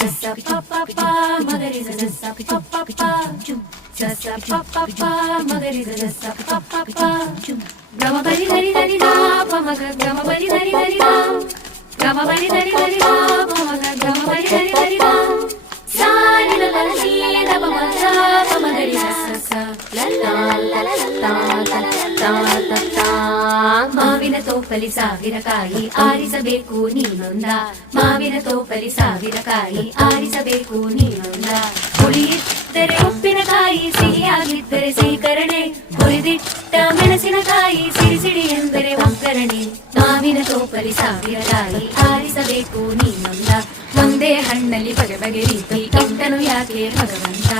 sa pa pa pa magari sa pa pa pa sa pa pa pa magari sa pa pa pa gama bari dari dari da pa maga gama bari dari dari da gama bari dari dari da pa maga gama bari dari dari da sa ni la la ni da pa maga pa magari sa la la la la ta ta ta ta ಮಾವಿನ ತೋಪಲಿ ಸಾವಿರ ಕಾಯಿ ಆರಿಸಬೇಕು ನೀನೊಂದ ಮಾವಿನ ತೋಪಲಿ ಸಾವಿರ ಕಾಯಿ ಆರಿಸಬೇಕು ನೀನೊಂದ ಹುಳಿಯಿದ್ದರೆ ಉಪ್ಪಿನಕಾಯಿ ಸಿಹಿಯಾಗಿದ್ದರೆ ಸೀಕರಣೆ ಹುರಿದಿಟ್ಟ ಮೆಣಸಿನಕಾಯಿ ಸಿಡಿ ಸಿಡಿ ಎಂದರೆ ಒಗ್ಗರಣೆ ಮಾವಿನ ತೋಪಲಿ ಸಾವಿರ ಕಾಯಿ ಆರಿಸಬೇಕು ನೀನೊಂದ ಒಂದೇ ಹಣ್ಣಲ್ಲಿ ಬಗೆ ಬಗೆ ರೀತಿ ಇಟ್ಟನು ಯಾಕೆ ಭಗವಂತ